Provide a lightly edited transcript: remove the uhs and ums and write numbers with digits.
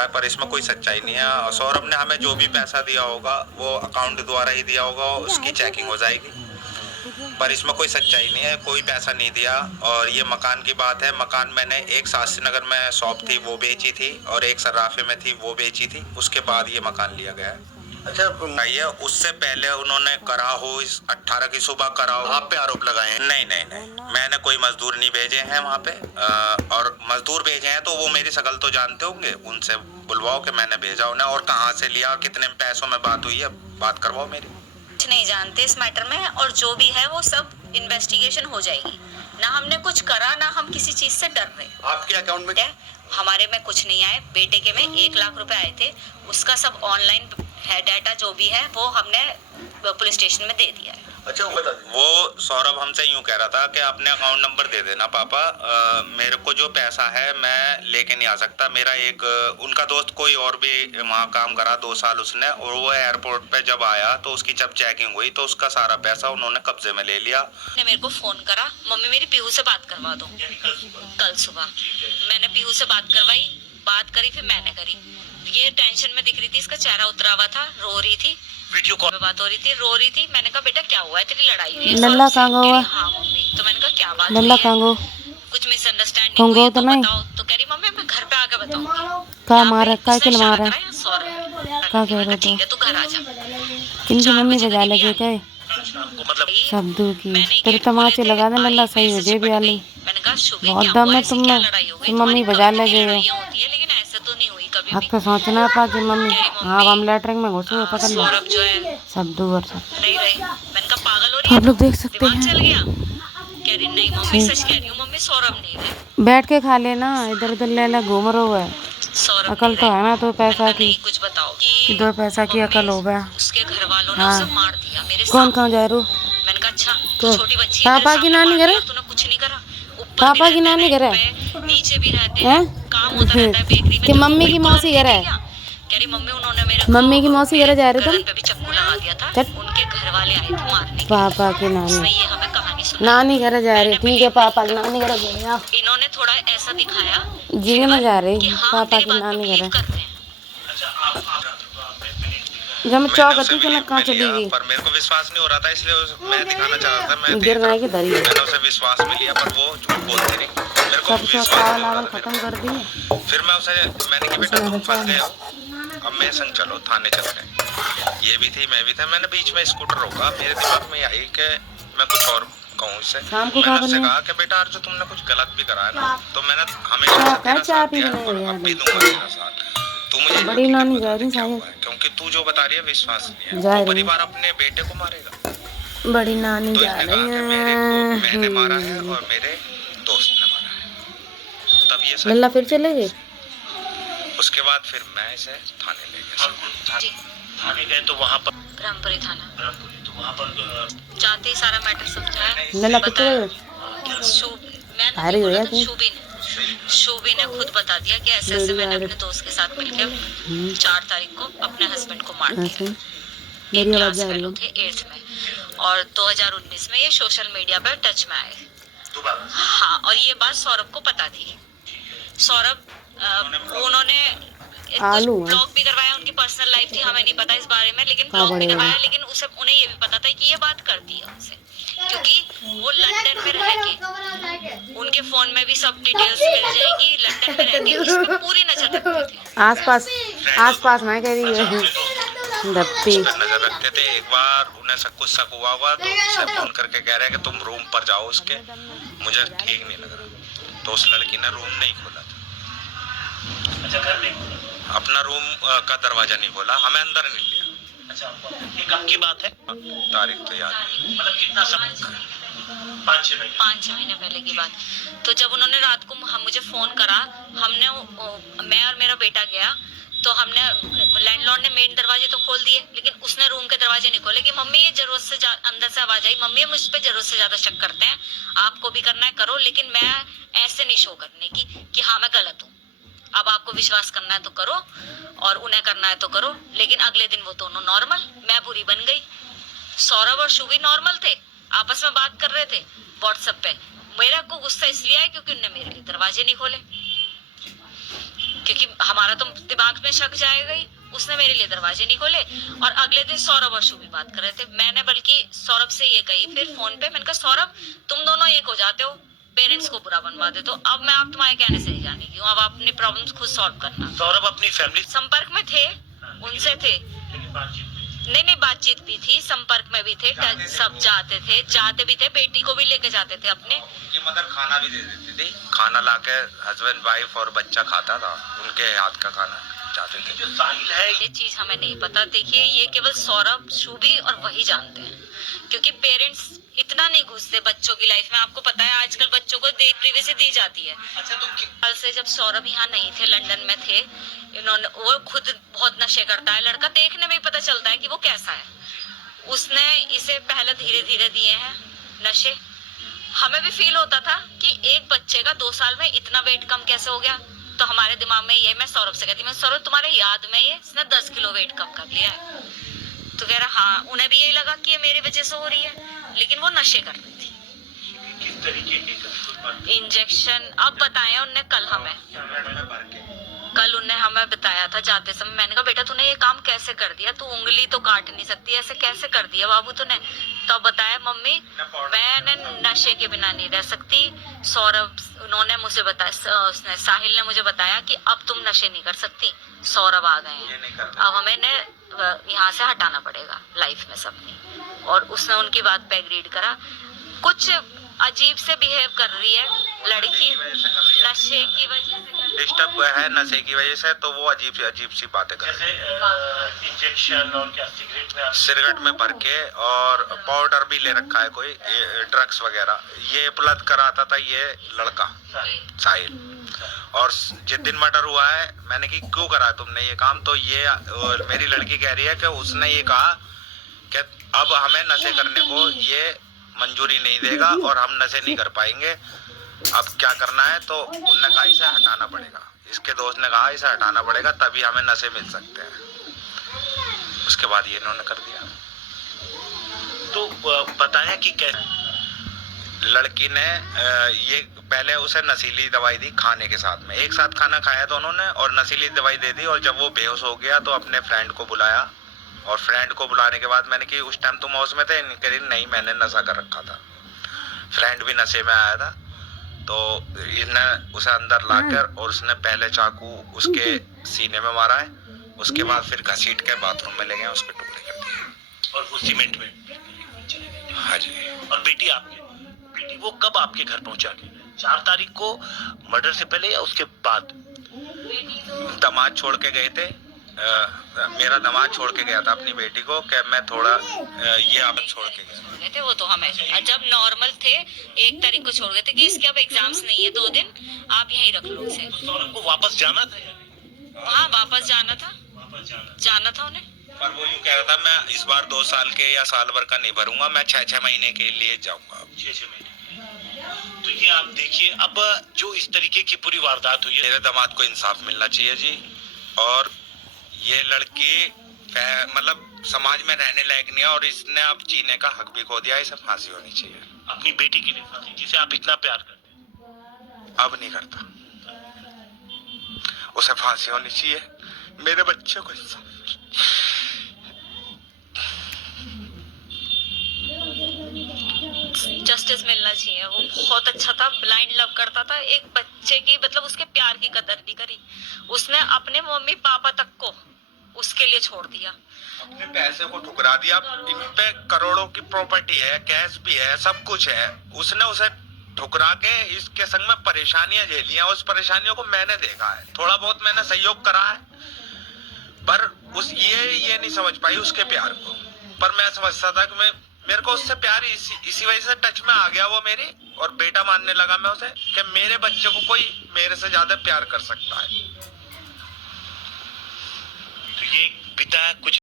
रहा है, पर इसमें कोई सच्चाई नहीं है। और सौरभ ने हमें जो भी पैसा दिया होगा वो अकाउंट द्वारा ही दिया होगा, उसकी चेकिंग हो जाएगी, पर इसमें कोई सच्चाई नहीं है, कोई पैसा नहीं दिया। और ये मकान की बात है, मकान मैंने एक शास्त्री नगर में शॉप थी वो बेची थी, और एक सर्राफे में थी वो बेची थी, उसके बाद ये मकान लिया गया है। अच्छा, ये उससे पहले उन्होंने करा हो, इस 18 की सुबह करा हो, आप पे आरोप लगाए हैं? नहीं नहीं नहीं, मैंने कोई मजदूर नहीं भेजे हैं वहाँ पे, और मजदूर भेजे हैं तो वो मेरी शकल तो जानते होंगे, उनसे बुलवाओ कि मैंने भेजा उन्हें, और कहाँ से लिया, कितने पैसों में बात हुई है, बात करवाओ मेरी। कुछ नहीं जानते इस मैटर में, और जो भी है वो सब इन्वेस्टिगेशन हो जाएगी। ना हमने कुछ करा, ना हम किसी चीज से डर रहे। आपके अकाउंट में हमारे में कुछ नहीं आए, बेटे के में 1 लाख रुपए आए थे, उसका सब ऑनलाइन है, डाटा जो भी है वो हमने पुलिस स्टेशन में दे दिया है। अच्छा, वो सौरभ हमसे यूं कह रहा था कि अपने अकाउंट नंबर दे देना पापा, मेरे को जो पैसा है मैं लेके नहीं आ सकता। मेरा एक उनका दोस्त कोई और भी वहाँ काम करा 2 साल उसने, और वो एयरपोर्ट पे जब आया तो उसकी जब चेकिंग हुई तो उसका सारा पैसा उन्होंने कब्जे में ले लिया। ने मेरे को फोन करा, मम्मी मेरी पीहू से बात करवा दो। कल सुबह मैंने पीहू से बात करवाई, बात करी, फिर मैंने करी। ये टेंशन में दिख रही थी, इसका चेहरा उतरा हुआ था, रो रही थी, वीडियो कॉल पे बात हो रही थी, रो रही थी। मैंने कहा बेटा क्या हुआ है, तेरी लड़ाई हुई है? लल्ला कहाँ हुआ? हाँ मम्मी। तो मैंने कहा क्या बात लल्ला हुई कहाँ है? गो? कुछ मिसअंडरस्टैंडिंग हुई है तो बताओ। तो कह रही मम्मी मैं घर पे आके बताऊंगी। कहाँ मारा, काय के मारा? क्या कह रहे हो? ठीक है तू घर आ जा। किनकी मम्मी बजा लगे क्या? मतलब सब्दू की तेरे तमाचे लगा दे लल्ला, सही हो जाए वाली। मैंने कहा शुभी बहुत क्या दम हुआ, है ऐसी तुम क्या में, लड़ाई हो गई? तुम मम्मी तुम्हारी बजा कभी लगे हो। लड़ाइयाँ होती है, लेकिन ऐसे तो नहीं हुई कभी हक भी। तो सोचना पा कि मम्मी हाँ हम लैटरिन में घुसे पकड़ लो सौरभ जो है सब्दू और सब। नहीं रही। मैंने कहा पागल हो रही है, आप लोग देख सकते दिमाग चल हैं। गया? कह रही नहीं मम्मी सच कह रही हूँ मम्मी, सौरभ नहीं रहे। बैठ के खा लेना, इधर उधर ले ले घूम रहा है। सौरभ अकल तो है ना तो पैसा की, कुछ बताओ कि 2 पैसा की अकल हो गया। उसके घर वालों ने हाँ। उसे मार दिया मेरे कौन सामने। कहाँ जा रू? मैंने कहा अच्छा तो छोटी बच्ची पापा की नानी घर है? तूने कुछ नहीं करा? ऊपर पापा भी की नानी रहते घर हैं, है? नीचे भी रहते हैं? हैं, काम होता रहता है बेकरी में। कि तो मम्मी की कोई मौसी घर है? कह रही मम्मी उन्होंने मेरे मम्मी की मौसी घर जा रहे तुम? गर्दन पे भी चक्कू लगा दिया था, चट। उनके घर वाले आए थे मारने। पापा की नानी, ये हमें कहानी सुनाई। नानी घर जा रही, ठीक है पापा की नानी घर गया। इन्होंने थोड़ा ऐसा दिखाया जी में जा रही, कि हाँ पापा तेरी की बात पे नानी घर बिलीव है। करते हैं। जब मैं चौक आती थी ना कहाँ चली गई? पर मेरे को विश्वास नहीं हो रहा था, इसलिए मैं दिखाना चाह रहा था। मैं गिर रहा है कि धरी है? मैंने उसे विश्वास में लिया, पर वो झूठ बोलती रही, मेरे को सब विश्वास सारा नहीं हो रहा लागल था। खत्म कर दिए। फिर मैं उसे मैंने कहा बेटा तुम फंस गए हो, अब मेरे संग चलो थाने चलते हैं। ये भी थी मैं भी था, मैंने बीच में स्कूटर रोका, मेरे दिमाग में आई कि मैं कुछ और कहूँ इससे। शाम को मैंने उससे कहा कि बेटा अर्जुन तुमने कुछ गलत भी करा है ना, तो मैंने हमेशा से तेरा साथ दिया और अब भी दूंगा तेरा साथ। तू मुझे बड़ी नानी जा रही शायद, क्योंकि तू जो बता रही है विश्वास नहीं है, तो परिवार अपने बेटे को मारेगा। बड़ी नानी तो जा इसने कहा कि मेरे को मैंने मारा है और मेरे दोस्त ने मारा है, तब ये लल्ला फिर चले गए। उसके बाद फिर मैं इसे थाने ले गया। जी थाने गए तो वहाँ पर ब्रह्मपुरी थाना, तो वहाँ पर जाते ही सारा मैटर समझाया। लल्ला फिर चले गए। भारी हो गया कि? शोभी ने खुद बता दिया कि ऐसे ऐसे मैंने अपने दोस्त के साथ मिलकर 4 तारीख को अपने हस्बैंड को मार दिया। मेरी आवाज जा रही है? थे 8th में, और 2019 में ये सोशल मीडिया पर टच में आए। हाँ, और ये बात सौरभ को पता थी। सौरभ उन्होंने ब्लॉग भी करवाया, उनकी पर्सनल लाइफ थी, हमें नहीं पता इस बारे में, लेकिन ब्लॉग भी करवाया। लेकिन उसे उन्हें ये भी पता था कि ये बात करती है उनसे, क्योंकि वो लंदन में रह के, उनके फोन में भी सब डिटेल्स मिल जाएगी। लंदन में रह के उस पर पूरी नजर रखते थे। आसपास मैं कह रही है दप्पी नजर रखते थे। एक बार उन्हें सब कुछ शक हुआ होगा तो उसे फोन करके कह रहे हैं कि तुम रूम पर जाओ उसके, मुझे ठीक नहीं लग रहा। तो उस लड़की ने रूम नहीं खोला था। अच्छा, घर नहीं खोला, अपना रूम का दरवाजा नहीं खोला, हमें अंदर नहीं लिया। अच्छा, ये कब की बात है? तारीख तो याद नहीं, मतलब कितना समय? 5-6 महीने पहले की बात। तो जब उन्होंने रात को मुझे फोन करा, हमने मैं और मेरा बेटा गया, तो हमने लैंडलॉर्ड ने मेन दरवाजे तो खोल दिए, लेकिन उसने रूम के दरवाजे नहीं खोले कि मम्मी ये जरूरत से अंदर से आवाज आई, मम्मी मुझ पे जरूरत से ज्यादा शक करते हैं, आपको भी करना है करो, लेकिन मैं ऐसे नहीं शो करने की कि हाँ मैं गलत हूँ। अब आपको विश्वास करना है तो करो और उन्हें करना है तो करो। लेकिन अगले दिन वो दोनों नॉर्मल, मैं बुरी बन गई। सौरभ और शुभी नॉर्मल थे, आपस में बात कर रहे थे व्हाट्सएप पे। मेरा को गुस्सा इसलिए आया क्योंकि उन्होंने मेरे लिए दरवाजे नहीं खोले, क्योंकि हमारा तो दिमाग में शक जाएगा ही। उसने मेरे लिए दरवाजे नहीं खोले। और अगले दिन सौरभ और शुभी बात कर रहे थे। मैंने बल्कि सौरभ से ये कही फिर फोन पे, मैंने कहा सौरभ तुम दोनों एक हो जाते हो, पेरेंट्स को बुरा बनवा देते हो, अब मैं आप तुम्हारे कहने से नहीं जाने की हूँ, अब आप अपनी प्रॉब्लम्स खुद सॉल्व करना। सौरभ अपनी फैमिली संपर्क में थे, उनसे थे, नहीं बातचीत भी थी, संपर्क में भी थे, सब जाते भी थे, बेटी को भी लेके जाते थे अपने। उनकी मदर खाना भी दे देती थी, खाना लाके हस्बैंड वाइफ और बच्चा खाता था, उनके हाथ का खाना जाते थे। जो साहिल है ये चीज हमें नहीं पता। देखिए ये केवल सौरभ, शुभी और वही जानते हैं, क्योंकि पेरेंट्स इतना नहीं घुसते बच्चों की लाइफ में। आपको पता है आजकल बच्चों को प्रिवेसी दी जाती है। अच्छा तो साल से जब सौरभ यहाँ नहीं थे, लंदन में थे, इन्होंने, वो खुद बहुत नशे करता है, लड़का देखने में ही पता चलता है कि वो कैसा है। उसने इसे पहले धीरे धीरे दिए हैं नशे। हमें भी फील होता था कि एक बच्चे का 2 साल में इतना वेट कम कैसे हो गया। तो हमारे दिमाग में ये, मैं सौरभ से कहती, मैं सौरभ तुम्हारे याद में ये इसने 10 किलो वेट कम कर लिया है। तो कह रहा हाँ, उन्हें भी यही लगा कि ये मेरी वजह से हो रही है, लेकिन वो नशे कर रही थी। किस तरीके के इंजेक्शन अब बताए उनने कल उन्हें हमें बताया था जाते समय। मैंने कहा बेटा तूने ये काम कैसे कर दिया, तू उंगली तो काट नहीं सकती, ऐसे कैसे कर दिया बाबू तूने। तो बताया मम्मी मैंने नशे के बिना नहीं रह सकती। सौरभ उन्होंने मुझे बताया, उसने साहिल ने मुझे बताया कि अब तुम नशे नहीं कर सकती, सौरभ आ गए हैं, अब हमें यहाँ से हटाना पड़ेगा लाइफ में सबने। और उसने उनकी बात पे एग्रीड करा। कुछ अजीब से बिहेव कर रही है लड़की, नशे की वजह से डिस्टर्ब है, नशे की वजह से, तो वो अजीब सी बातें कर रही जैसे इंजेक्शन और क्या सिगरेट में भर के, और पाउडर भी ले रखा है कोई, ड्रग्स वगैरह ये उपलब्ध कराता था ये लड़का साहिल। और जिस दिन मर्डर हुआ है मैंने कि क्यों करा तुमने ये काम, तो ये मेरी लड़की कह रही है कि उसने ये कहा कि अब हमें नशे करने को ये मंजूरी नहीं देगा और हम नशे नहीं कर पाएंगे, अब क्या करना है। तो उनने कहा इसे हटाना पड़ेगा, इसके दोस्त ने कहा इसे हटाना पड़ेगा तभी हमें नशे मिल सकते हैं। उसके बाद ये इन्होंने कर दिया। तो बताया कि कैसे लड़की ने ये पहले उसे नशीली दवाई दी खाने के साथ में, एक साथ खाना खाया था उन्होंने और नशीली दवाई दे दी। और जब वो बेहोश हो गया तो अपने फ्रेंड को बुलाया, और फ्रेंड को बुलाने के बाद मैंने कि उस टाइम तुम हाउस में थे, नहीं मैंने नशा कर रखा था, फ्रेंड भी नशे में आया था। तो इसने उसे अंदर लाकर और उसने पहले चाकू उसके सीने में मारा है, उसके बाद फिर घसीट के बाथरूम में ले गए, उसके टुकड़े कर दिए। और वो सीमेंट में हाँ जी। और बेटी वो कब आपके घर पहुंचा के? 4 तारीख को मर्डर से पहले या उसके बाद? दामाद छोड़ के गए थे, मेरा दामाद छोड़ के गया था अपनी बेटी को कि मैं थोड़ा ये आप छोड़ के गए थे। वो तो हमें जब नॉर्मल थे 1 तारीख को छोड़ गए थे कि इसके अब एग्जाम्स नहीं है, 2 दिन आप यहीं रख लो इसे। सौरभ को वापस जाना था? हाँ वापस जाना था उन्हें। पर वो यूँ कह रहा था मैं इस बार 2 साल के या साल भर का नहीं भरूंगा, मैं 6 महीने के लिए जाऊंगा। 6 महीने। तो ये आप देखिए, अब जो इस तरीके की पूरी वारदात हुई है, मेरे दामाद को इंसाफ मिलना चाहिए जी। और ये लड़की मतलब समाज में रहने लायक नहीं है और इसने अब जीने का हक भी खो दिया, इसे फांसी होनी चाहिए। अपनी बेटी के लिए फांसी, जिसे आप इतना प्यार करते हैं? अब नहीं करता, उसे फांसी होनी चाहिए, मेरे बच्चे को इंसाफ। जस्टिस मिलना चाहिए। वो बहुत अच्छा था, ब्लाइंड लव करता था, एक बच्चे की मतलब उसके प्यार की कदर नहीं करी उसने, अपने मम्मी पापा तक को उसके लिए छोड़ दिया, अपने पैसे को ठुकरा दिया। इन पे करोड़ों की प्रॉपर्टी है, कैश भी है, सब कुछ है, उसने उसे ठुकरा के इसके संग में परेशानियां झेली हैं। उस परेशानियों को मैंने देखा है, थोड़ा बहुत मैंने सहयोग करा है, पर उस ये नहीं समझ पाई उसके प्यार को। पर मैं समझता था कि मेरे को उससे प्यार इसी वजह से टच में आ गया वो मेरी, और बेटा मानने लगा मैं उसे कि मेरे बच्चे को कोई मेरे से ज्यादा प्यार कर सकता है। तो ये पिता कुछ